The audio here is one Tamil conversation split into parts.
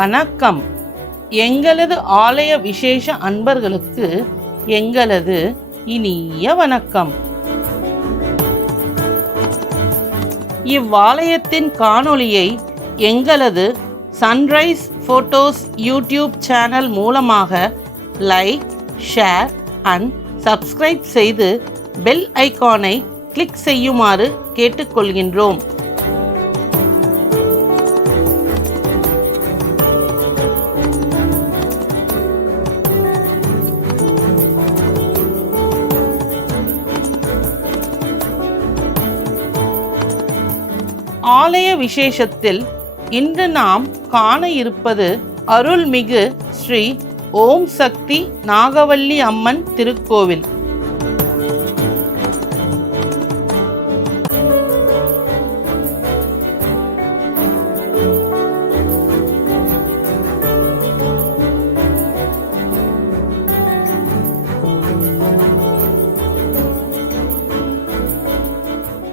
வணக்கம். எங்களது ஆலய விசேஷ அன்பர்களுக்கு எங்களது இனிய வணக்கம். இவ்வாலயத்தின் காணொளியை எங்களது சன்ரைஸ் ஃபோட்டோஸ் யூடியூப் சேனல் மூலமாக லைக் ஷேர் அண்ட் சப்ஸ்கிரைப் செய்து பெல் ஐக்கானை கிளிக் செய்யுமாறு கேட்டுக்கொள்கின்றோம். ஆலய விசேஷத்தில் இன்று நாம் காண இருப்பது அருள்மிகு ஸ்ரீ ஓம் சக்தி நாகவல்லி அம்மன் திருக்கோவில்.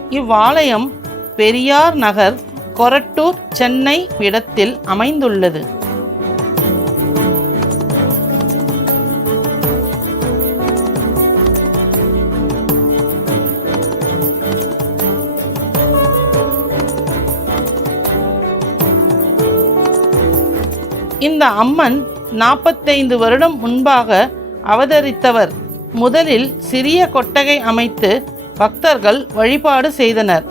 இவ்வாலயம் பெரியார் நகர் கொரட்டூர் சென்னை இடத்தில் அமைந்துள்ளது. இந்த அம்மன் நாற்பத்தைந்து வருடம் முன்பாக அவதரித்தவர். முதலில் சிறிய கொட்டகை அமைத்து பக்தர்கள் வழிபாடு செய்தனர்.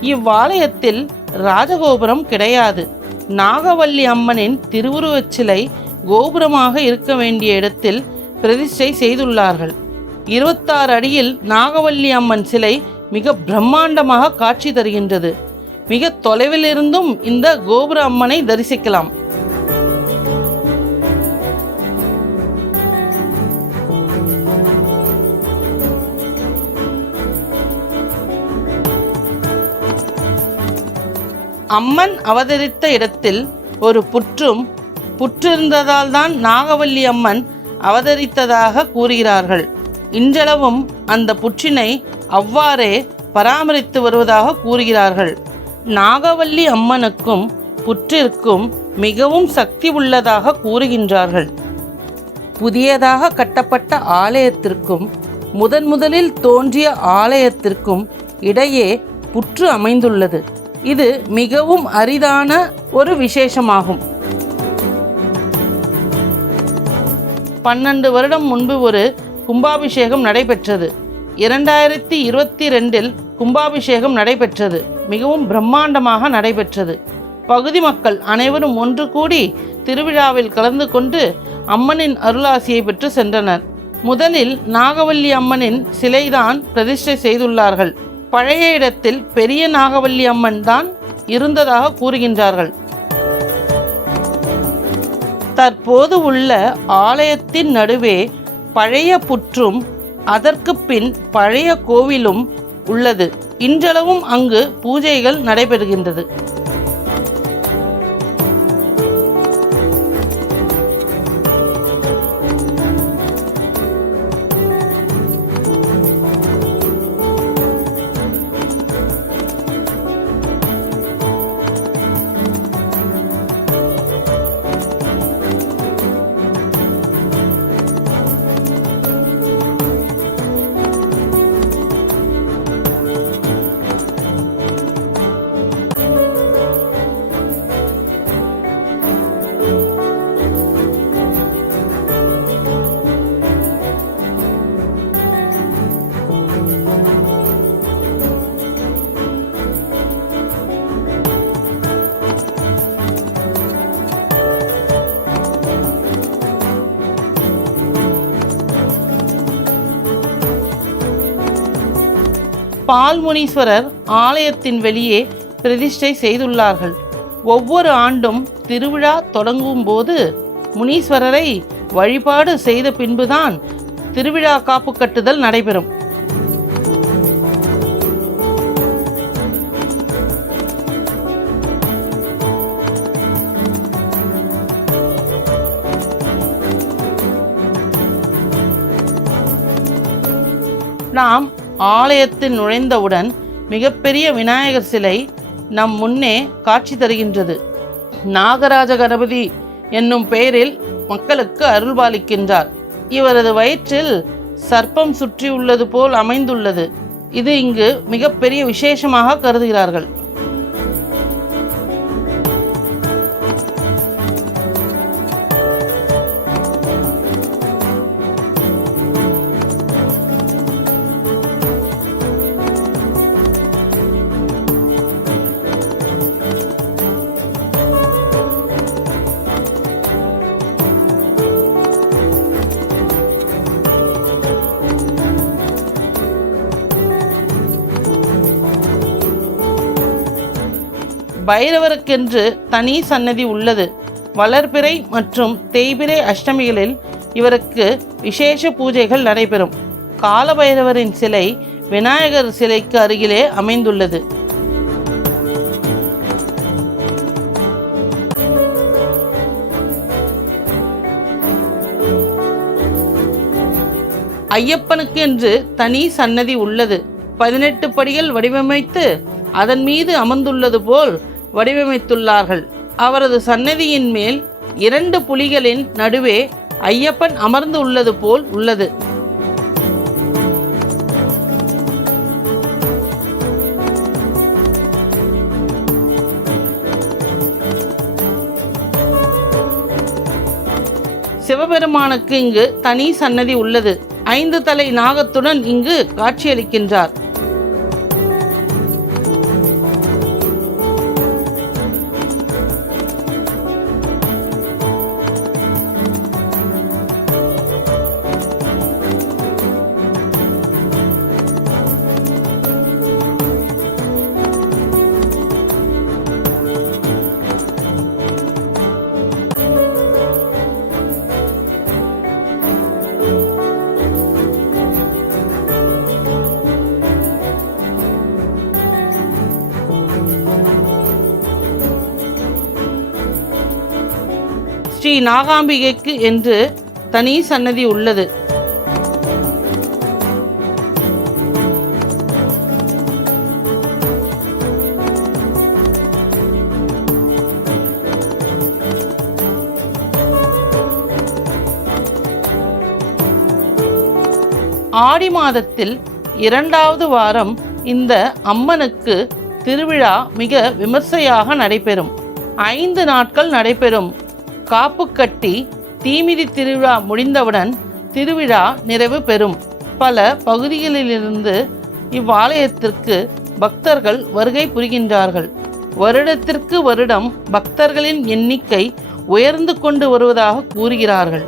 இவ்வாலயத்தில் ராஜகோபுரம் கிடையாது. நாகவல்லி அம்மனின் திருவுருவச் சிலை கோபுரமாக இருக்க வேண்டிய இடத்தில் பிரதிஷ்டை செய்துள்ளார்கள். இருபத்தாறு அடியில் நாகவல்லி அம்மன் சிலை மிக பிரம்மாண்டமாக காட்சி தருகின்றது. மிக தொலைவில் இருந்தும் இந்த கோபுர அம்மனை தரிசிக்கலாம். அம்மன் அவதரித்த இடத்தில் ஒரு புற்றும் புற்றிருந்ததால் தான் நாகவல்லி அம்மன் அவதரித்ததாக கூறுகிறார்கள். இன்றளவும் அந்த புற்றினை அவ்வாறே பராமரித்து வருவதாக கூறுகிறார்கள். நாகவல்லி அம்மனுக்கும் புற்றிற்கும் மிகவும் சக்தி உள்ளதாக கூறுகின்றார்கள். புதியதாக கட்டப்பட்ட ஆலயத்திற்கும் முதன் முதலில் தோன்றிய ஆலயத்திற்கும் இடையே புற்று அமைந்துள்ளது. இது மிகவும் அரிதான ஒரு விசேஷமாகும். பன்னெண்டு வருடம் முன்பு ஒரு கும்பாபிஷேகம் நடைபெற்றது. இரண்டாயிரத்தி இருபத்தி ரெண்டில் கும்பாபிஷேகம் நடைபெற்றது. மிகவும் பிரம்மாண்டமாக நடைபெற்றது. பகுதி மக்கள் அனைவரும் ஒன்று கூடி திருவிழாவில் கலந்து கொண்டு அம்மனின் அருளாசியை பெற்று சென்றனர். முதலில் நாகவல்லி அம்மனின் சிலைதான் பிரதிஷ்டை செய்துள்ளார்கள். பழைய இடத்தில் பெரிய நாகவல்லி அம்மன் தான் இருந்ததாக கூறுகின்றார்கள். தற்போது உள்ள ஆலயத்தின் நடுவே பழைய புற்றும் அதற்கு பின் பழைய கோவிலும் உள்ளது. இன்றளவும் அங்கு பூஜைகள் நடைபெறுகின்றது. பால்முனீஸ்வரர் ஆலயத்தின் வெளியே பிரதிஷ்டை செய்துள்ளார்கள். ஒவ்வொரு ஆண்டும் திருவிழா தொடங்கும் போது முனீஸ்வரரை வழிபாடு செய்த பின்புதான் திருவிழா காப்பு கட்டுதல் நடைபெறும். நாம் ஆலயத்தில் நுழைந்தவுடன் மிகப்பெரிய விநாயகர் சிலை நம் முன்னே காட்சி தருகின்றது. நாகராஜ கணபதி என்னும் பெயரில் மக்களுக்கு அருள்பாலிக்கின்றார். இவரது வயிற்றில் சர்ப்பம் சுற்றியுள்ளது போல் அமைந்துள்ளது. இது இங்கு மிகப்பெரிய விசேஷமாக கருதுகிறார்கள். பைரவருக்கென்று தனி சன்னதி உள்ளது. வளர்பிறை மற்றும் தேய்பிறை அஷ்டமிகளில் இவருக்கு விசேஷ பூஜைகள் நடைபெறும். காலபைரவரின் சிலை விநாயகர் சிலைக்கு அருகிலே அமைந்துள்ளது. ஐயப்பனுக்கு என்று தனி சன்னதி உள்ளது. பதினெட்டு படிகள் வடிவமைத்து அதன் மீது அமர்ந்துள்ளது போல் வடிவமைத்துள்ளார்கள். அவரது சன்னதியின் மேல் இரண்டு புலிகளின் நடுவே ஐயப்பன் அமர்ந்து உள்ளது போல் உள்ளது. சிவபெருமானுக்கு இங்கு தனி சன்னதி உள்ளது. ஐந்து தலை நாகத்துடன் இங்கு காட்சியளிக்கின்றார். ஸ்ரீ நாகாம்பிகைக்கு என்று தனி சன்னதி உள்ளது. ஆடி மாதத்தில் இரண்டாவது வாரம் இந்த அம்மனுக்கு திருவிழா மிக விமர்சையாக நடைபெறும். ஐந்து நாட்கள் நடைபெறும். காப்பு கட்டி தீமிதி திருவிழா முடிந்தவுடன் திருவிழா நிறைவு பெறும். பல பகுதிகளிலிருந்து இவ்வாலயத்திற்கு பக்தர்கள் வருகை புரிகின்றார்கள். வருடத்திற்கு வருடம் பக்தர்களின் எண்ணிக்கை உயர்ந்து கொண்டு வருவதாக கூறுகிறார்கள்.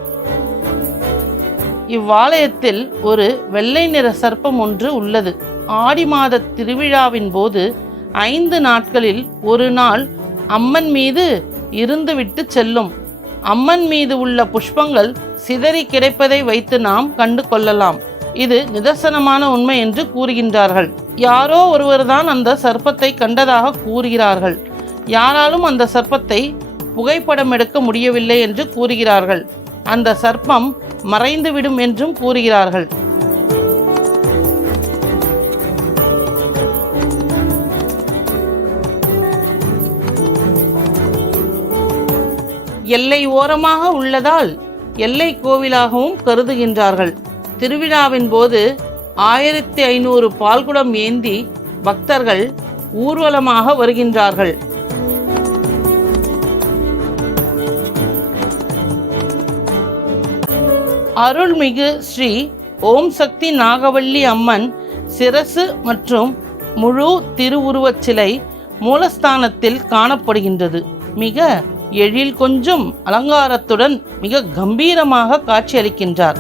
இவ்வாலயத்தில் ஒரு வெள்ளை நிற சர்ப்பம் ஒன்று உள்ளது. ஆடி மாத திருவிழாவின் போது ஐந்து நாட்களில் ஒரு நாள் அம்மன் மீது இருந்துவிட்டு செல்லும். அம்மன் மீது உள்ள புஷ்பங்கள் சிதறி கிடைப்பதை வைத்து நாம் கண்டு கொள்ளலாம். இது நிதர்சனமான உண்மை என்று கூறுகின்றார்கள். யாரோ ஒருவர்தான் அந்த சர்ப்பத்தை கண்டதாக கூறுகிறார்கள். யாராலும் அந்த சர்ப்பத்தை புகைப்படம் எடுக்க முடியவில்லை என்று கூறுகிறார்கள். அந்த சர்ப்பம் மறைந்துவிடும் என்றும் கூறுகிறார்கள். எல்லை ஓரமாக உள்ளதால் எல்லை கோவிலாகவும் கருதுகின்றார்கள். திருவிழாவின் போது ஆயிரத்தி ஐநூறு பால்குடம் ஏந்தி பக்தர்கள் ஊர்வலமாக வருகின்றார்கள். அருள்மிகு ஸ்ரீ ஓம் சக்தி நாகவல்லி அம்மன் சிரசு மற்றும் முழு திருவுருவச் சிலை மூலஸ்தானத்தில் காணப்படுகின்றது. மிக எழில் கொஞ்சம் அலங்காரத்துடன் மிக கம்பீரமாக காட்சியளிக்கின்றார்.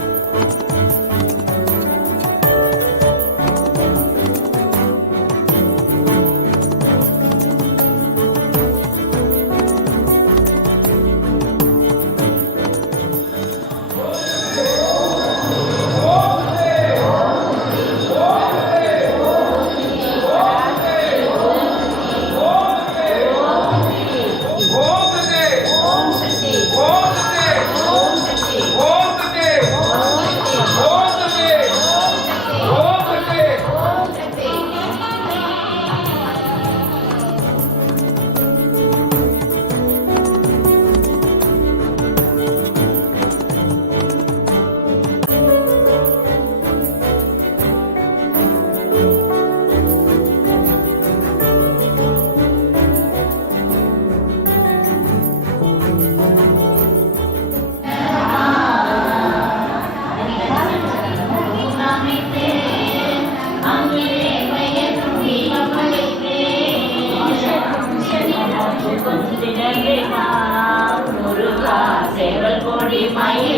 Table for the fire.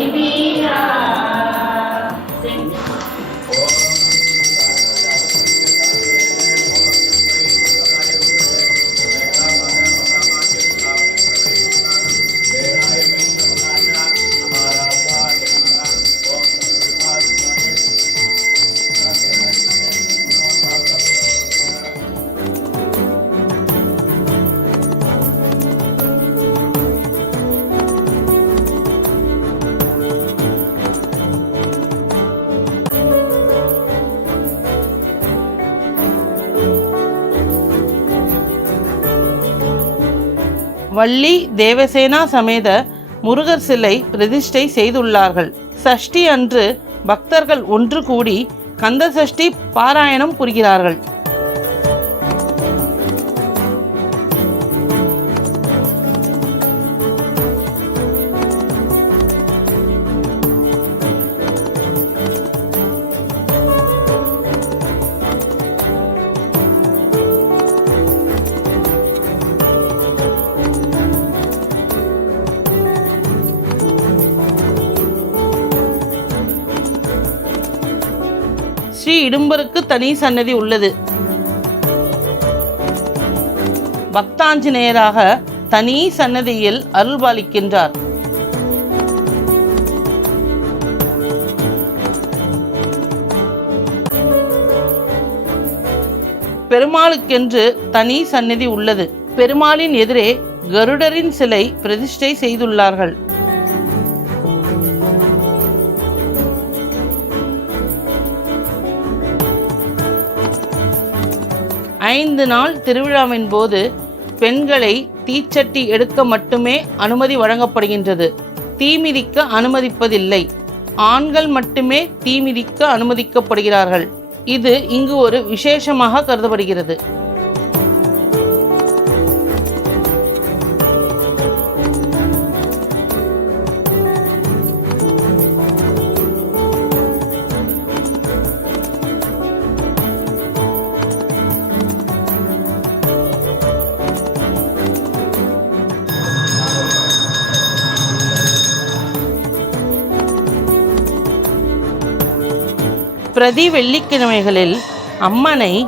Valli Devasena சமேத முருகர் சிலை பிரதிஷ்டை செய்துள்ளார்கள். சஷ்டி அன்று பக்தர்கள் ஒன்று கூடி கந்த சஷ்டி பாராயணம் புரிகிறார்கள். இடும்பருக்கு தனி சன்னதி உள்ளது. பக்தாஞ்சநேயராக தனி சன்னதியில் அருள்பாலிக்கின்றார். பெருமாளுக்கென்று தனி சன்னதி உள்ளது. பெருமாளின் எதிரே கருடரின் சிலை பிரதிஷ்டை செய்துள்ளார்கள். ஐந்து நாள் திருவிழாவின் போது பெண்களை தீச்சட்டி எடுக்க மட்டுமே அனுமதி வழங்கப்படுகின்றது. தீமிதிக்க அனுமதிப்பதில்லை. ஆண்கள் மட்டுமே தீமிதிக்க அனுமதிக்கப்படுகிறார்கள். இது இங்கு ஒரு விசேஷமாக கருதப்படுகிறது. பிரதி வெள்ளிக்கிழமைகளில் அம்மனை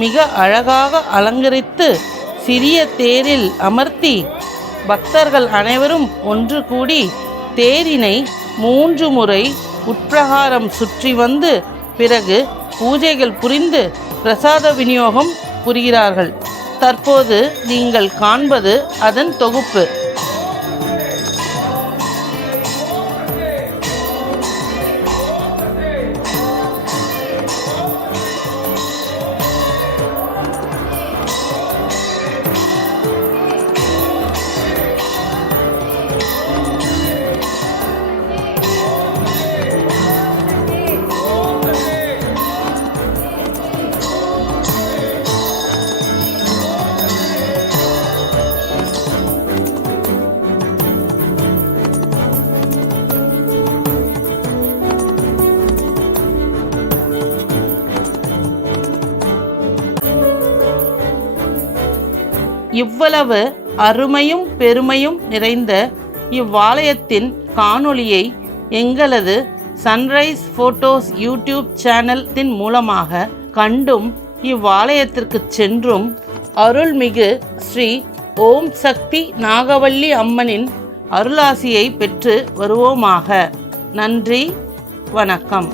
மிக அழகாக அலங்கரித்து சிறிய தேரில் அமர்த்தி பக்தர்கள் அனைவரும் ஒன்று கூடி தேரினை மூன்று முறை உட்பிரகாரம் சுற்றி வந்து பிறகு பூஜைகள் புரிந்து பிரசாத விநியோகம் புரிகிறார்கள். தற்போது நீங்கள் காண்பது அதன் தொகுப்பு. இவ்வளவு அருமையும் பெருமையும் நிறைந்த இவ்வாலயத்தின் காணொளியை எங்களது சன்ரைஸ் ஃபோட்டோஸ் யூடியூப் சேனலின் மூலமாக கண்டும் இவ்வாலயத்திற்கு சென்றும் அருள்மிகு ஸ்ரீ ஓம் சக்தி நாகவல்லி அம்மனின் அருளாசியை பெற்று வருவோமாக. நன்றி வணக்கம்.